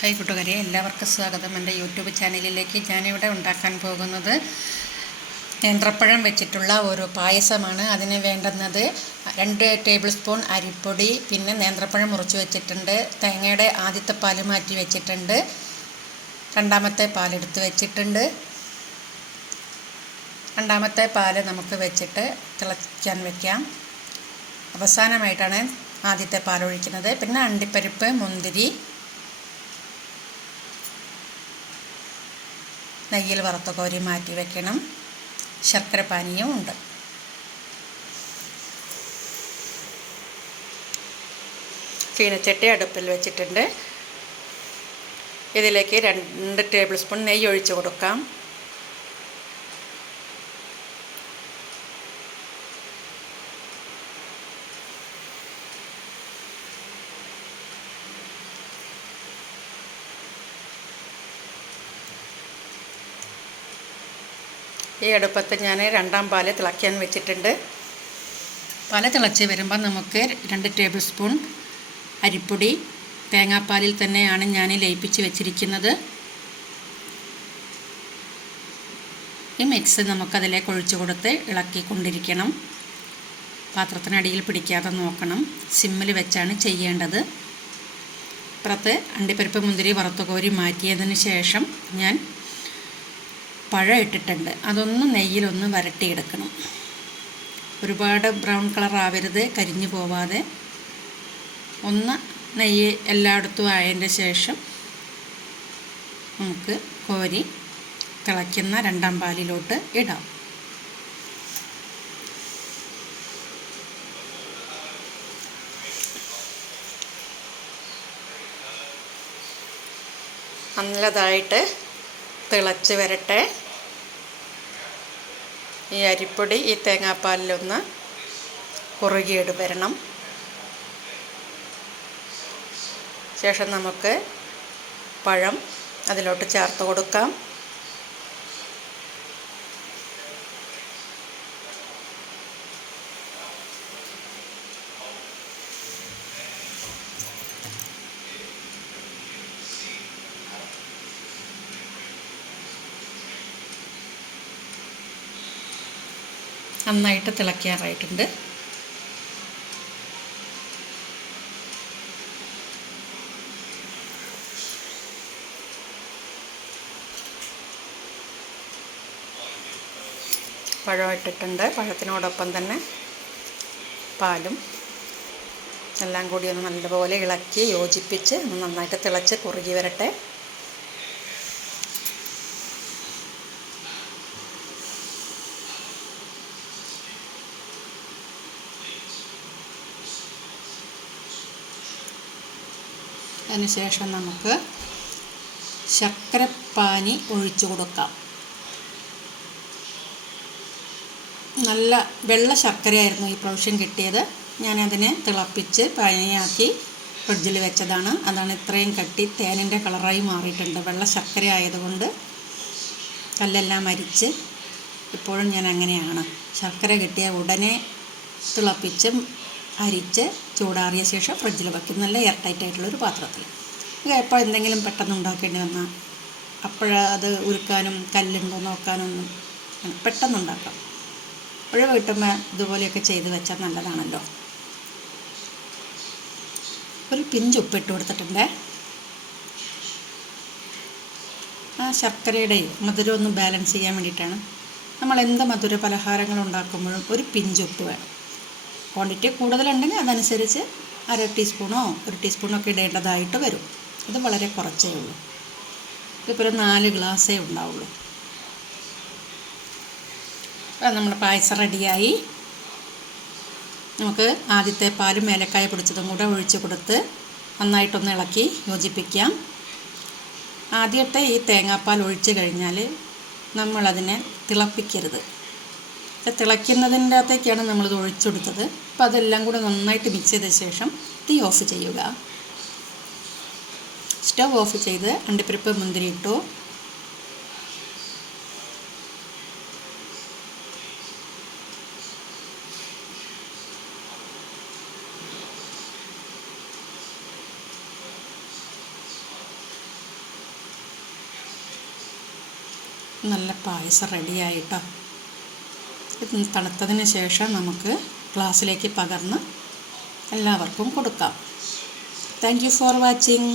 Hi കൂട്ടുകാരെ എല്ലാവർക്കും സ്വാഗതം. എന്റെ യൂട്യൂബ് ചാനലിലേക്ക് ഞാനിവിടെ ഉണ്ടാക്കാൻ പോകുന്നത് നേന്ത്രപ്പഴം വെച്ചിട്ടുള്ള ഒരു പായസമാണ്. അതിന് വേണ്ടുന്നത് രണ്ട് ടേബിൾ സ്പൂൺ അരിപ്പൊടി പിന്നെ നേന്ത്രപ്പഴം മുറിച്ച് വെച്ചിട്ടുണ്ട്. തേങ്ങയുടെ ആദ്യത്തെ പാൽ മാറ്റി വെച്ചിട്ടുണ്ട്. രണ്ടാമത്തെ പാലെടുത്ത് വെച്ചിട്ടുണ്ട്. രണ്ടാമത്തെ പാൽ നമുക്ക് വെച്ചിട്ട് തിളയ്ക്കാൻ വെക്കാം. അവസാനമായിട്ടാണ് ആദ്യത്തെ പാലൊഴിക്കുന്നത്. പിന്നെ അണ്ടിപ്പരിപ്പ് മുന്തിരി നെയ്യിൽ വറുത്ത കോരി മാറ്റി വെക്കണം. ശർക്കര പാനീയം ഉണ്ട്. ചീനച്ചട്ടി അടുപ്പിൽ വെച്ചിട്ടുണ്ട്. ഇതിലേക്ക് രണ്ട് ടേബിൾ സ്പൂൺ നെയ്യ് ഒഴിച്ച് കൊടുക്കാം. ഈ അടുപ്പത്ത് ഞാൻ രണ്ടാം പാൽ തിളയ്ക്കാൻ വെച്ചിട്ടുണ്ട്. പാൽ തിളച്ച് വരുമ്പോൾ നമുക്ക് രണ്ട് ടേബിൾ സ്പൂൺ അരിപ്പൊടി തേങ്ങാപ്പാലിൽ തന്നെയാണ് ഞാൻ ലയിപ്പിച്ച് വെച്ചിരിക്കുന്നത്. ഈ മിക്സ് നമുക്കതിലേക്ക് ഒഴിച്ചു കൊടുത്ത് ഇളക്കിക്കൊണ്ടിരിക്കണം. പാത്രത്തിനടിയിൽ പിടിക്കാതെ നോക്കണം. സിമ്മിൽ വെച്ചാണ് ചെയ്യേണ്ടത്. ഇപ്പുറത്ത് അണ്ടിപ്പരിപ്പ് മുന്തിരി വറുത്തുകോരി മാറ്റിയതിന് ശേഷം ഞാൻ പഴം ഇട്ടിട്ടുണ്ട് അതൊന്ന് നെയ്യിലൊന്ന് വരട്ടിയെടുക്കണം. ഒരുപാട് ബ്രൗൺ കളർ ആവരുത് കരിഞ്ഞു പോവാതെ. ഒന്ന് നെയ്യ് എല്ലായിടത്തും ആയതിന്റെ ശേഷം നമുക്ക് കോരി തിളയ്ക്കുന്ന രണ്ടാം പാലിലോട്ട് ഇടാം. നല്ലതായിട്ട് തിളച്ച് വരട്ടെ. ഈ അരിപ്പൊടി ഈ തേങ്ങാപ്പാലിലൊന്ന് കുറുകിയിട് വരണം. ശേഷം നമുക്ക് പഴം അതിലോട്ട് ചേർത്ത് കൊടുക്കാം. നന്നായിട്ട് തിളയ്ക്കാറായിട്ടുണ്ട്. പഴം ഇട്ടിട്ടുണ്ട് പഴത്തിനോടൊപ്പം തന്നെ പാലും എല്ലാം കൂടി ഒന്ന് നല്ലപോലെ ഇളക്കി യോജിപ്പിച്ച് ഒന്ന് നന്നായിട്ട് തിളച്ച് കുറുകി വരട്ടെ. അതിനുശേഷം നമുക്ക് ശർക്കരപ്പാനി ഒഴിച്ചു കൊടുക്കാം. നല്ല വെള്ള ശർക്കരയായിരുന്നു ഈ പ്രാവശ്യം കിട്ടിയത്. ഞാനതിനെ തിളപ്പിച്ച് പനിയാക്കി ഫ്രിഡ്ജിൽ വെച്ചതാണ്. അതാണ് ഇത്രയും കട്ടി തേനിന്റെ കളറായി മാറിയിട്ടുണ്ട്. വെള്ള ശർക്കര ആയതുകൊണ്ട് കല്ലെല്ലാം അരിച്ച് ഇപ്പോഴും ഞാൻ അങ്ങനെയാണ്. ശർക്കര കിട്ടിയ ഉടനെ തിളപ്പിച്ച് അരിച്ച് ചൂടാറിയ ശേഷം ഫ്രിഡ്ജിൽ വയ്ക്കും നല്ല എയർ ടൈറ്റ് ആയിട്ടുള്ളൊരു പാത്രത്തിൽ എപ്പോൾ എന്തെങ്കിലും പെട്ടെന്ന് ഉണ്ടാക്കേണ്ടി വന്നാൽ അപ്പോഴത് ഉരുക്കാനും കല്ലുണ്ടോ നോക്കാനൊന്നും പെട്ടെന്ന് ഉണ്ടാക്കാം. ഒഴിവ് കിട്ടുമ്പോൾ ഇതുപോലെയൊക്കെ ചെയ്ത് വെച്ചാൽ നല്ലതാണല്ലോ. ഒരു പിഞ്ച് ഉപ്പിട്ട് കൊടുത്തിട്ടുണ്ട്. ആ ശർക്കരയുടെയും മധുരം ഒന്ന് ബാലൻസ് ചെയ്യാൻ വേണ്ടിയിട്ടാണ്. നമ്മൾ എന്ത് മധുര പലഹാരങ്ങൾ ഉണ്ടാക്കുമ്പോഴും ഒരു പിഞ്ച് ഉപ്പ് വേണം. ക്വാണ്ടിറ്റി കൂടുതലുണ്ടെങ്കിൽ അതനുസരിച്ച് അര ടീസ്പൂണോ ഒരു ടീസ്പൂണോ ഒക്കെ ഇടേണ്ടതായിട്ട് വരും. ഇത് വളരെ കുറച്ചേ ഉള്ളൂ. ഇപ്പോൾ ഒരു നാല് ഗ്ലാസ്സേ ഉണ്ടാവുള്ളൂ. അപ്പം നമ്മുടെ പായസം റെഡിയായി. നമുക്ക് ആദ്യത്തെ പാലും ഏലക്കായ പൊടിച്ചതും കൂടെ ഒഴിച്ചു കൊടുത്ത് നന്നായിട്ടൊന്ന് ഇളക്കി യോജിപ്പിക്കാം. ആദ്യത്തെ ഈ തേങ്ങാപ്പാൽ ഒഴിച്ച് കഴിഞ്ഞാൽ നമ്മളതിനെ തിളപ്പിക്കരുത്. തിളയ്ക്കുന്നതിന്റെ അകത്തേക്കാണ് നമ്മളിത് ഒഴിച്ചെടുത്തത്. അപ്പോൾ അതെല്ലാം കൂടെ നന്നായിട്ട് മിക്സ് ചെയ്ത ശേഷം തീ ഓഫ് ചെയ്യുക. സ്റ്റവ് ഓഫ് ചെയ്ത് അണ്ടിപ്പരിപ്പ് മുന്തിരി ഇട്ടു. നല്ല പായസം റെഡിയായിട്ടോ തണുത്തതിന് ശേഷം നമുക്ക് ഗ്ലാസ്സിലേക്ക് പകർന്ന് എല്ലാവർക്കും കൊടുക്കാം. Thank you for watching